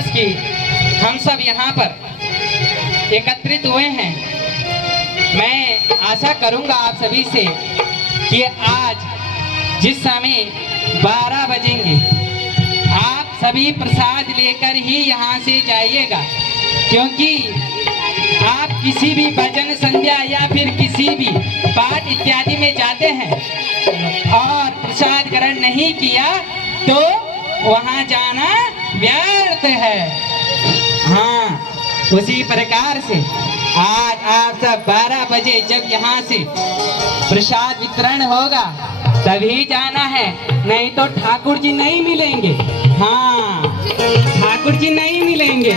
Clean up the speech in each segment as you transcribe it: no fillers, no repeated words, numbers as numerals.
दिवस की हम सब यहाँ पर एकत्रित हुए हैं। मैं आशा करूँगा आप सभी से कि आज जिस समय 12 बजेंगे आप सभी प्रसाद लेकर ही यहाँ से जाइएगा, क्योंकि आप किसी भी भजन संध्या या फिर किसी भी पाठ इत्यादि में जाते हैं और प्रसाद ग्रहण नहीं किया तो वहाँ जाना व्यर्थ है। हाँ, उसी प्रकार से आज आप सब 12 बजे जब यहाँ से प्रसाद वितरण होगा तभी जाना है, नहीं तो ठाकुर जी नहीं मिलेंगे। हाँ, ठाकुर जी नहीं मिलेंगे।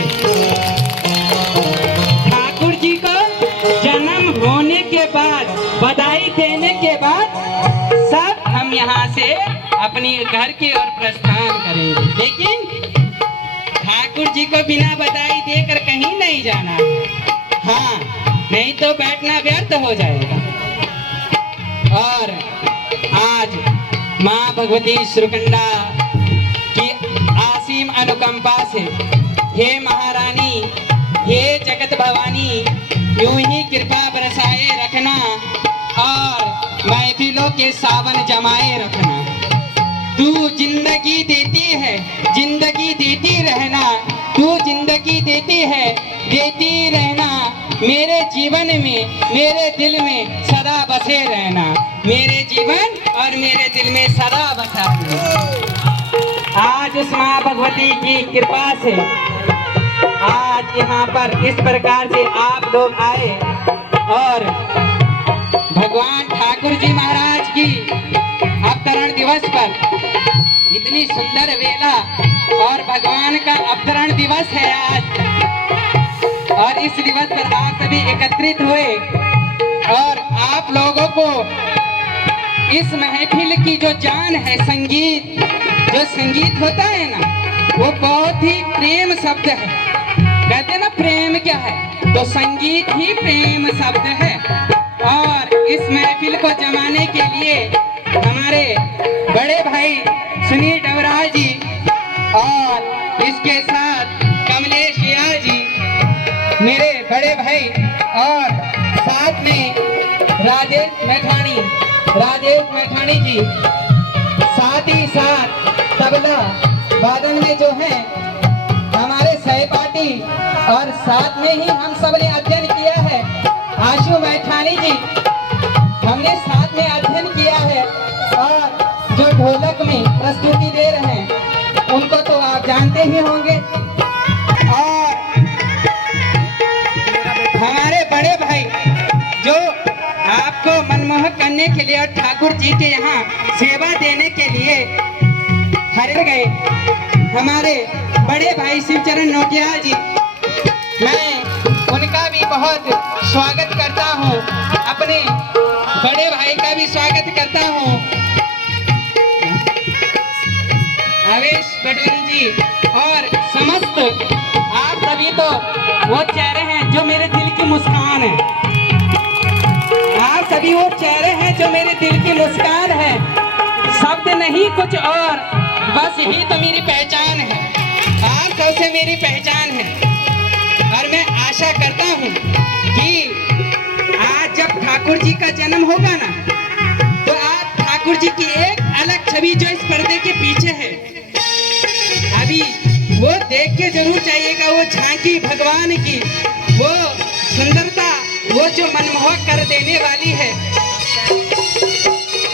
ठाकुर जी को जन्म होने के बाद, बधाई देने के बाद सब हम यहाँ से अपने घर की ओर प्रस्थान करेंगे, लेकिन ठाकुर जी को बिना बधाई देकर कहीं नहीं जाना है। हाँ, नहीं तो बैठना व्यर्थ हो जाएगा। और आज माँ भगवती श्रीकंडा की असीम अनुकंपा से हे महारानी, हे जगत भवानी, यूं ही कृपा बरसाए रखना और महफिलों के सावन जमाए रखना। तू जिंदगी देती है, जिंदगी देती रहना, तू जिंदगी देती है, देती रहना। मेरे जीवन में, मेरे दिल में सदा बसे रहना, मेरे जीवन और मेरे दिल में सदा बसा रहना। आज उस माँ भगवती की कृपा से आज यहाँ पर इस प्रकार से आप लोग आए और भगवान ठाकुर जी महाराज की अवतरण दिवस पर इतनी सुंदर वेला और भगवान का अवतरण दिवस है आज, और इस दिवस पर आप सभी एकत्रित हुए और आप लोगों को इस महफिल की जो जान है, संगीत, जो संगीत होता है ना, वो बहुत ही प्रेम शब्द है। कहते हैं ना प्रेम क्या है, तो संगीत ही प्रेम शब्द है। और इस महफिल को जमाने के लिए हमारे बड़े भाई सुनील डवराल जी और इसके साथ कमलेश यार जी मेरे बड़े भाई, और साथ में राजेश मैठानी जी, साथ ही साथ तबला वादन में जो है हमारे सहपाठी, और साथ में ही हम सब ने अध्ययन किया है आशु मैठानी जी, हमने साथ में अध्ययन किया है। और जो ढोलक में प्रस्तुति दे रहे हैं उनको तो आप जानते ही होंगे। और हमारे बड़े भाई जो आपको मनमोहक करने के लिए और ठाकुर जी के यहाँ सेवा देने के लिए हरे गए, हमारे बड़े भाई शिवचरण नोटिया जी, मैं उनका भी बहुत स्वागत करता हूँ, अपने बड़े भाई का भी स्वागत करता हूँ, आवेश पटवारी जी, और समस्त आप सभी तो वो चेहरे हैं जो मेरे दिल की मुस्कान है। आप सभी वो चेहरे हैं जो मेरे दिल की मुस्कान है, शब्द नहीं कुछ और, बस ही तो मेरी पहचान है। आप सबसे मेरी पहचान है, और मैं आशा करता हूँ कि आज जब ठाकुर जी का जन्म होगा ना, तो आप ठाकुर जी की एक अलग छवि जो इस पर्दे के पीछे है, अभी वो देख के जरूर चाहिएगा। वो झांकी भगवान की, वो सुंदरता, वो जो मनमोहक कर देने वाली है।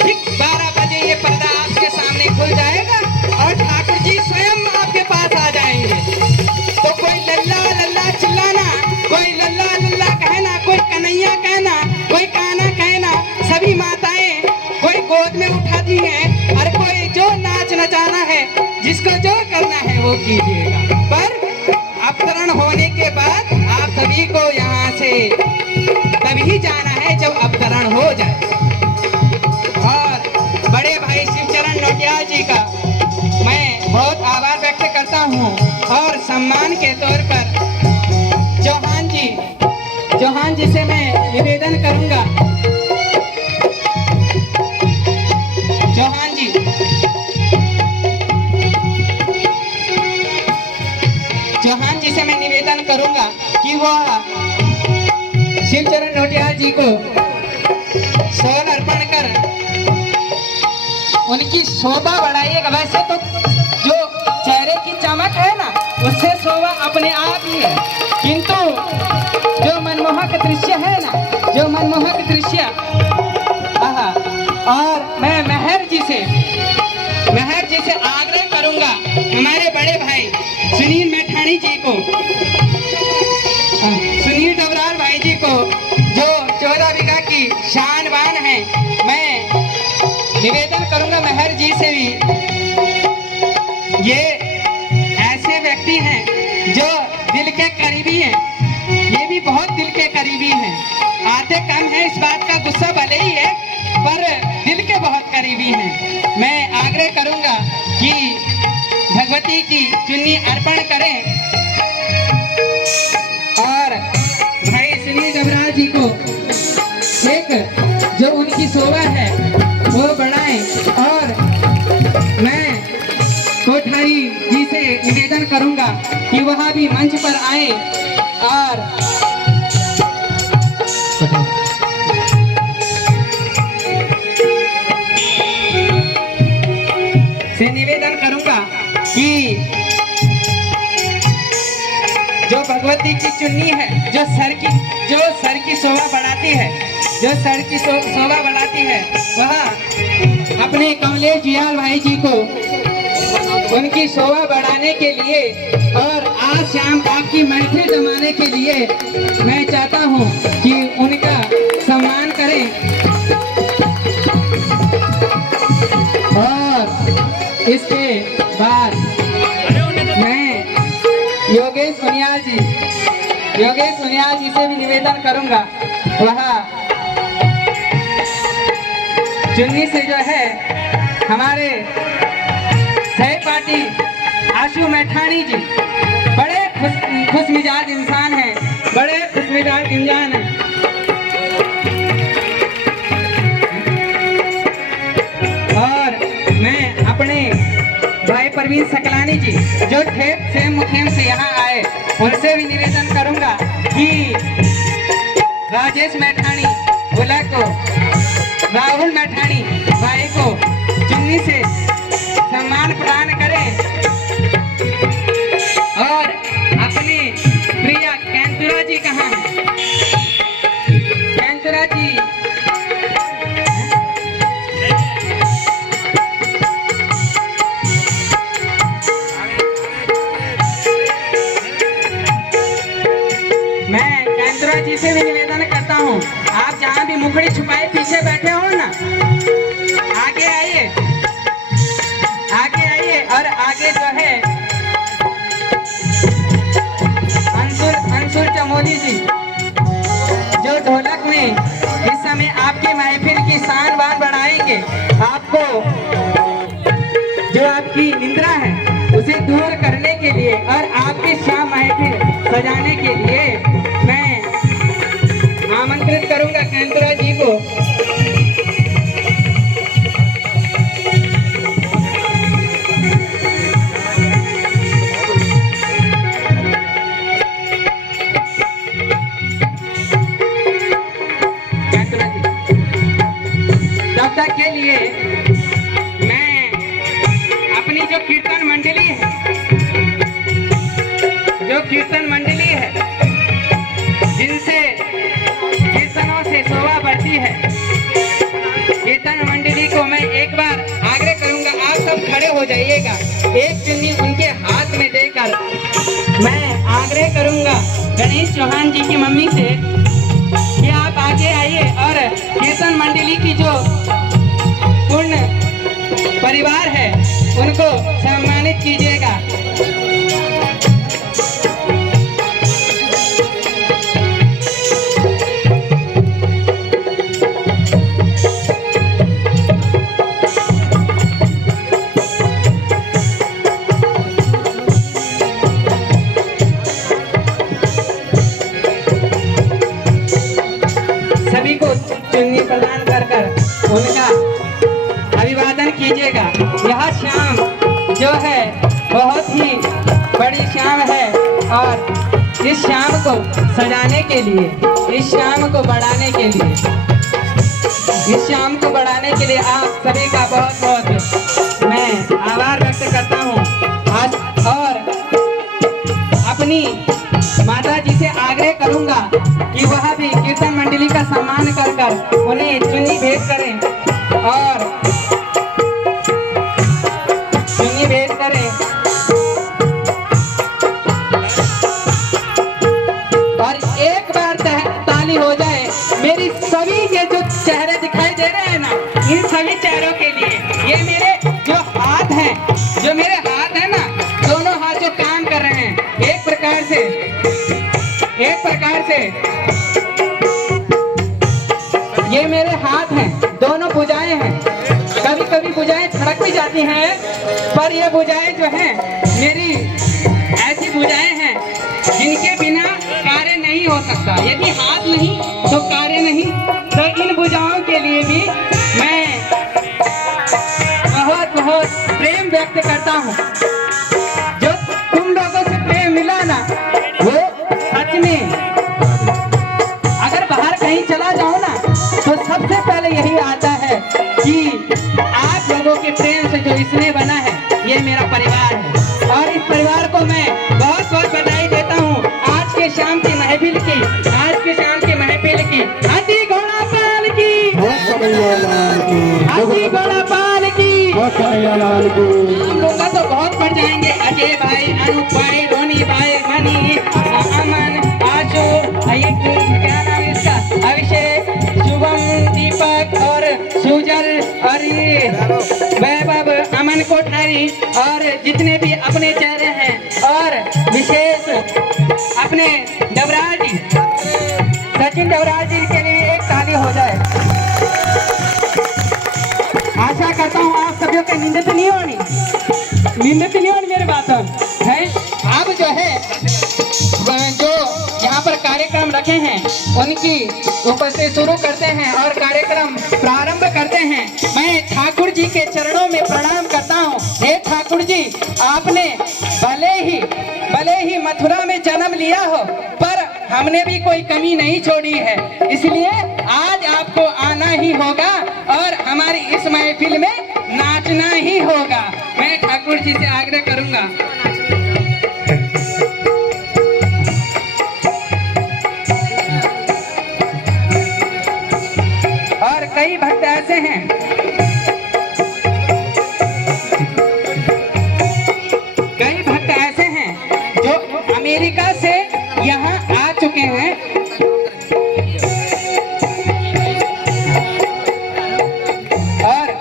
ठीक 12 बजे ये पर्दा आपके सामने खुल जाएगा और ठाकुर जी स्वयं आपके पास आ जाएंगे। तो कोई लल्ला लल्ला चिल्लाना, कोई लल्ला लल्ला कहना, कोई कन्हैया कहना, कोई काना कहना, सभी माताएं कोई गोद में उठाती हैं, और कोई जो नाच नचाना है, जिसको जो करना है वो कीजिएगा। पर अवतरण होने के बाद आप सभी को यहाँ से तभी जाना है जब अवतरण हो जाए। और बड़े भाई शिवचरण नोटिया जी का मैं बहुत आभार व्यक्त करता हूँ, और सम्मान के तौर पर चौहान जी से मैं निवेदन करूँगा, चौहान जी चौहान जी से मैं निवेदन करूंगा कि वो शिवचरण नोटियाल जी को सोन अर्पण कर उनकी शोभा बढ़ाइएगा। वैसे तो जो चेहरे की चमक है ना, उससे शोभा अपने आप ही है, किंतु जो मनमोहक दृश्य है ना, जो मनमोहक दृश्य, और मैं मेहर जी से आग्रह करूंगा हमारे बड़े भाई सुनील मैठाणी जी को, सुनील डबरार भाई जी को, जो 14 बीघा की शान बान है, मैं निवेदन करूंगा मेहर जी से भी। ये ऐसे व्यक्ति हैं जो दिल के करीबी हैं, ये भी बहुत दिल के करीबी हैं। आते कम है, इस बात का गुस्सा भले ही है, पर दिल के बहुत करीबी हैं। मैं आग्रह करूंगा कि भगवती की चुन्नी अर्पण करें और भाई सुनील डबरार जी को एक जो उनकी शोभा है वो बढ़ाएं। और मैं कोठारी जी से निवेदन करूंगा कि वह भी मंच पर आए और से निवेदन करूंगा कि जो भगवती की चुन्नी है, जो सर की शोभा बढ़ाती है, जो सर की शोभा बढ़ाती है, वह अपने कमलेश जियाल भाई जी को उनकी शोभा बढ़ाने के लिए और आज शाम आपकी महफिल जमाने के लिए मैं चाहता हूं कि उनका सम्मान करें। और इसके बाद मैं योगेश सोनियाल जी से भी निवेदन करूंगा, वह चुन्नी से जो है हमारे सहपाठी आशु मैठाणी जी बड़े खुश मिजाज इंसान हैं, बड़े खुश मिजाज इंसान हैं। और मैं अपने भाई परवीन सकलानी जी जो ठेप से मुखेम से यहाँ आए, उनसे भी निवेदन करूंगा कि राजेश मैठाणी बोला को, राहुल मैठाणी भाई को चुन्नी से सम्मान प्रदान करें। और अपने प्रिया कैंतुरा जी कहाँ हैं? कैंतुरा जी मैं कैंतुरा जी से भी निवेदन करता हूँ, आप जहाँ भी मुखड़ी छुपाए पीछे बैठे हो ना, आगे आइए और आगे जो है अंशुल चमोली जी जो ढोलक में इस समय आपकी महफिल की शान बान बढ़ाएंगे, आपको जो आपकी निंद्रा है उसे दूर करने के लिए और आपकी शाम महफिल सजाने के लिए मैं आमंत्रित करूंगा कैंतुरा जी को। के लिए मैं अपनी जो कीर्तन मंडली है जिनसे कीर्तनों से शोभा बढ़ती है, कीर्तन मंडली को मैं एक बार आग्रह करूंगा, आप सब खड़े हो जाइएगा, एक चुन्नी उनके हाथ में देकर मैं आग्रह करूंगा गणेश चौहान जी की मम्मी से कि आप आगे आइए और कीर्तन मंडली की जो पूर्ण परिवार है उनको सम्मानित कीजिएगा। सभी को चुन्नी प्रदान कर उनका अभिवादन कीजिएगा। यह शाम जो है बहुत ही बड़ी शाम है। और इस शाम को सजाने के लिए, इस शाम को बढ़ाने के लिए, इस शाम को बढ़ाने के लिए आप सभी का बहुत बहुत मैं आभार व्यक्त करता हूँ। आज और अपनी माता जी से आग्रह करूँगा कि वह भी कीर्तन मंडली का सम्मान कर कर उन्हें चुन्नी भेंट करें और चुन्नी भेंट करें और एक बार ताली हो जाए मेरी सभी ये जो चेहरे दिखाई दे रहे हैं ना, इन सभी चेहरों के लिए। ये मेरे जो हाथ हैं, जो मेरे हाथ हैं ना, दोनों हाथ जो काम कर रहे हैं एक प्रकार से ये मेरे हाथ हैं, दोनों भुजाएं हैं। कभी कभी भुजाएं थड़क भी जाती हैं, पर ये भुजाएं जो हैं मेरी ऐसी भुजाएं हैं जिनके बिना कार्य नहीं हो सकता। यदि हाथ नहीं तो कार्य नहीं। तो इन भुजाओं के लिए भी मैं बहुत बहुत प्रेम व्यक्त करता हूँ। जो तुम लोगों से प्रेम मिला ना, वो सच में अगर बाहर कहीं चला जाओ ना तो सबसे पहले यही आता है कि आप लोगों के प्रेम से जो इसने बना है ये मेरा परिवार है। और इस परिवार को मैं बहुत बहुत बधाई देता हूँ आज के शाम की महफिल की, आज के शाम की महफिल की। हाथी घोड़ा पाल की, हाथी घोड़ा पाल की। हम लोग तो बहुत बढ़ जाएंगे। अजय भाई, अनूप भाई, रोनी भाई, मनी, अमन, आशु, क्या नाम है इसका, अभिषेक, शुभम, दीपक और सुजल और वैभव, अमन कोठारी और जितने भी अपने चेहरे हैं और विशेष अपने डबराज जी, सचिन डबराज जी के लिए एक ताली हो जाए। आशा करता हूँ आप सभी को नींद तो नहीं होनी, नींद तो नहीं होनी मेरे बातों है। अब जो है जो यहाँ पर कार्यक्रम रखे हैं उनकी ऊपर से शुरू करते हैं और कार्यक्रम प्रारंभ करते हैं। मैं ठाकुर जी के चरणों में प्रणाम करता हूँ। हे ठाकुर जी, आपने भले ही मथुरा में जन्म लिया हो, पर हमने भी कोई कमी नहीं छोड़ी है। इसलिए आज आपको आना ही होगा और हमारी इस महफिल में नाचना ही होगा। मैं ठाकुर जी से आग्रह करूंगा। और कई भक्त ऐसे हैं, कई भक्त ऐसे हैं जो अमेरिका से यहाँ आ चुके हैं और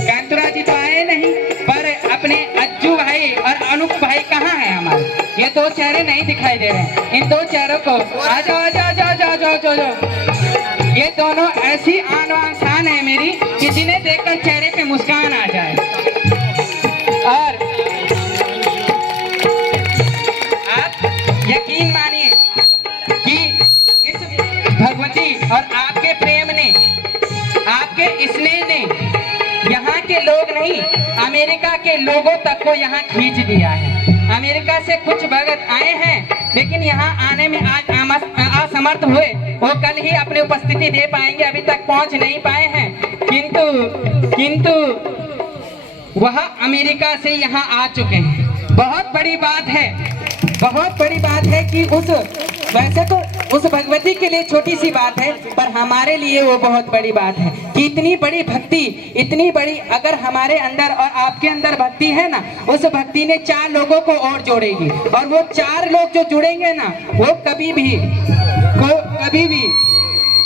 कांतुरा जी तो आए नहीं, पर अपने अज्जू भाई और अनूप भाई कहाँ हैं हमारे? ये दो चेहरे नहीं दिखाई दे रहे हैं। इन दो चेहरों को आ जाओ, आ जाओ, जाओ, जाओ, जाओ, जाओ, जाओ। ये दोनों ऐसी आन बान शान है मेरी कि जिन्हें देखकर चेहरे पे मुस्कान आ जाए। और आप यकीन मानिए कि इस भगवती और आपके प्रेम ने, आपके स्नेह ने यहाँ के लोग नहीं, अमेरिका के लोगों तक को यहाँ खींच दिया है। अमेरिका से कुछ भगत आए हैं लेकिन यहाँ आने में आज असमर्थ हुए। वो कल ही अपनी उपस्थिति दे पाएंगे, अभी तक पहुँच नहीं पाए हैं। किंतु वह अमेरिका से यहाँ आ चुके हैं। बहुत बड़ी बात है, बहुत बड़ी बात है कि वैसे तो उस भगवती के लिए छोटी सी बात है, पर हमारे लिए वो बहुत बड़ी बात है कि इतनी बड़ी भक्ति, इतनी बड़ी अगर हमारे अंदर और आपके अंदर भक्ति है ना, उस भक्ति ने 4 लोगों को और जोड़ेगी। और वो 4 लोग जो जुड़ेंगे ना, वो कभी भी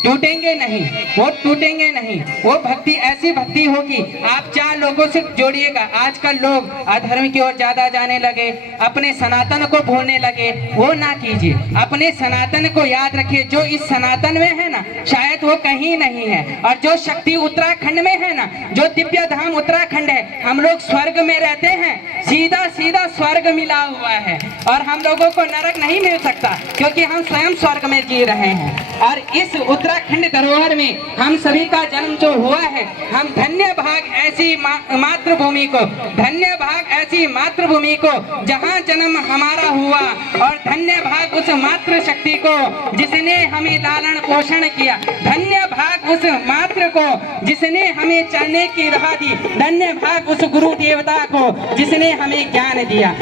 टूटेंगे नहीं, वो टूटेंगे नहीं। वो भक्ति ऐसी भक्ति होगी, आप 4 लोगों से जोड़िएगा। आजकल लोग अधर्म की ओर ज्यादा जाने लगे, अपने सनातन को भूलने लगे। वो ना कीजिए, अपने सनातन को याद रखिए। जो इस सनातन में है ना, शायद वो कहीं नहीं है। और जो शक्ति उत्तराखंड में है ना, जो दिव्य धाम उत्तराखंड है, हम लोग स्वर्ग में रहते हैं, सीधा सीधा स्वर्ग मिला हुआ है। और हम लोगों को नरक नहीं मिल सकता, क्योंकि हम स्वयं स्वर्ग में जी रहे हैं। और इस उत्तराखंड उत्तराखंड धरोहर में हम सभी का जन्म जो हुआ है, हम धन्य भाग ऐसी मातृभूमि को, धन्य भाग ऐसी मातृभूमि को जहाँ जन्म हमारा हुआ, और धन्य भाग उस मातृ शक्ति को जिसने हमें लालन पोषण किया, धन्य भाग उस मातृ को जिसने हमें चलने की राह दी, धन्य भाग उस गुरु देवता को जिसने हमें ज्ञान दिया।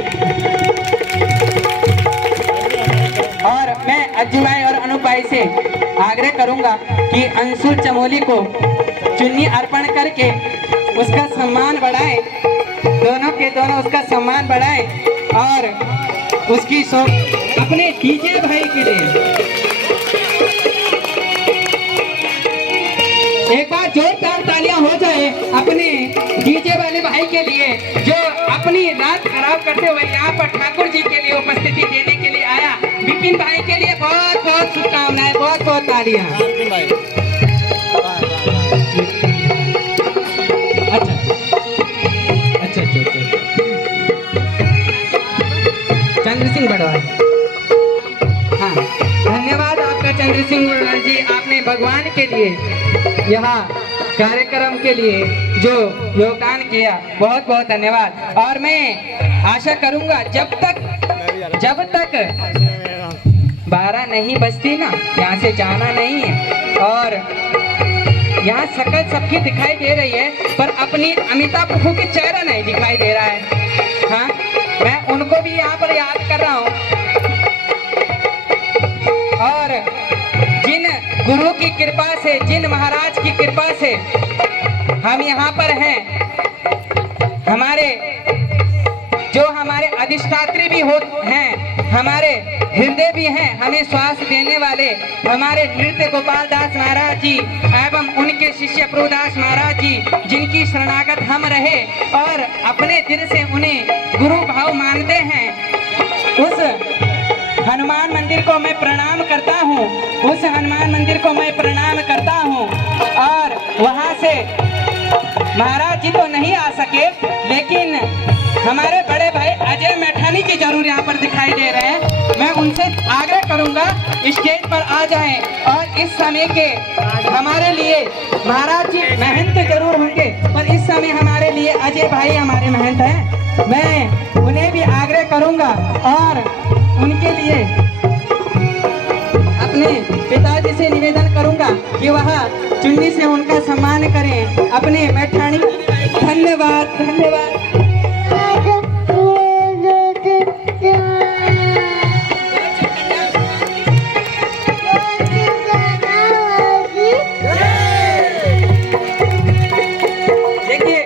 और मैं अज्जू भाई और अनूप भाई से आग्रह करूंगा कि अंशु चमोली को चुन्नी अर्पण करके उसका सम्मान बढ़ाएं, दोनों के दोनों उसका सम्मान बढ़ाएं, और उसकी अपने डीजे भाई के लिए एक बार जोरदार तालियां हो जाए अपने डीजे वाले भाई के लिए, जो अपनी रात खराब करते हुए यहाँ पर ठाकुर जी के लिए उपस्थिति देने के लिए आया। विपिन भाई के लिए बहुत बहुत शुभकामनाएं, बहुत बहुत तालियां। अच्छा अच्छा अच्छा अच्छा, चंद्र सिंह बड़वाल, हाँ धन्यवाद आपका चंद्र सिंह बड़वाल जी, आपने भगवान के लिए यहाँ कार्यक्रम के लिए जो योगदान किया, बहुत बहुत धन्यवाद। और मैं आशा करूंगा जब तक 12 नहीं बजती ना, यहाँ से जाना नहीं है। और यहाँ शक्ल सबकी दिखाई दे रही है, पर अपनी अमिताभ प्रभु की चेहरा नहीं दिखाई दे रहा है। हाँ, मैं उनको भी यहाँ पर याद कर रहा हूँ। और जिन गुरु की कृपा से, जिन महाराज की कृपा से हम यहाँ पर हैं, हमारे अधिष्ठात्री भी हैं, हमारे हृदय भी हैं, हमें श्वास देने वाले हमारे नृत्य गोपाल दास महाराज जी एवं उनके शिष्य प्रभुदास महाराज जी, जिनकी शरणागत हम रहे और अपने दिल से उन्हें गुरु भाव मानते हैं। उस हनुमान मंदिर को मैं प्रणाम करता हूँ, उस हनुमान मंदिर को मैं प्रणाम करता हूँ। और वहाँ से महाराज जी तो नहीं आ सके, लेकिन हमारे बड़े भाई अजय मैठानी जी जरूर यहाँ पर दिखाई दे रहे हैं। मैं उनसे आग्रह करूंगा स्टेज पर आ जाएं, और इस समय के हमारे लिए महाराज जी महंत जरूर होंगे, पर इस समय हमारे लिए अजय भाई हमारे महंत हैं। मैं उन्हें भी आग्रह करूंगा और उनके लिए अपने पिताजी से निवेदन करूंगा कि वह चुन्नी से उनका सम्मान करें, अपने मैठानी। धन्यवाद धन्यवाद। देखिए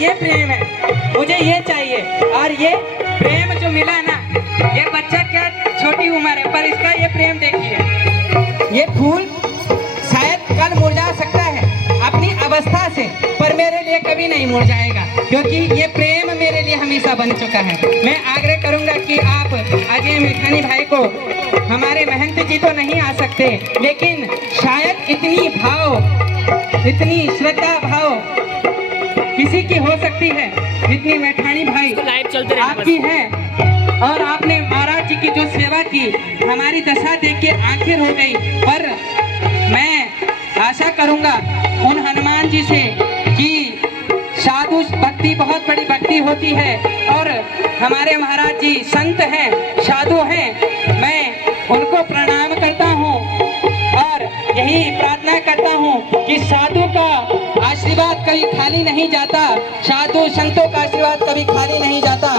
ये प्रेम है, मुझे ये चाहिए। और ये प्रेम जो मिला ना, ये बच्चा क्या छोटी उम्र है, पर इसका ये प्रेम देखिए। ये फूल शायद कल मुरझा सकता है अपनी अवस्था से, पर मेरे लिए कभी नहीं मुरझाएगा, क्योंकि ये प्रेम मेरे लिए हमेशा बन चुका है। मैं आग्रह करूंगा कि आप अजय मैठानी भाई को, हमारे महंत जी तो नहीं आ सकते, लेकिन शायद इतनी भाव, इतनी श्रद्धा भाव किसी की हो सकती है जितनी मैठानी भाई आपकी है। और आपने महाराज जी की जो सेवा की, हमारी दशा देख के आखिर हो गई। पर मैं आशा करूंगा उन हनुमान जी से कि साधु भक्ति बहुत बड़ी भक्ति होती है, और हमारे महाराज जी संत हैं, साधु हैं। मैं उनको प्रणाम करता हूँ और यही प्रार्थना करता हूँ कि साधु का आशीर्वाद कभी खाली नहीं जाता, साधु संतों का आशीर्वाद कभी खाली नहीं जाता।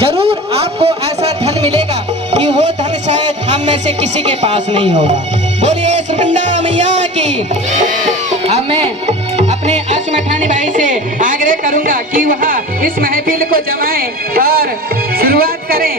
जरूर आपको ऐसा धन मिलेगा कि वो धन शायद हम में से किसी के पास नहीं होगा। बोलिए सुकन्या मैया की। अब मैं अपने अश मैठानी भाई से आग्रह करूंगा कि वह इस महफिल को जमाएं और शुरुआत करें।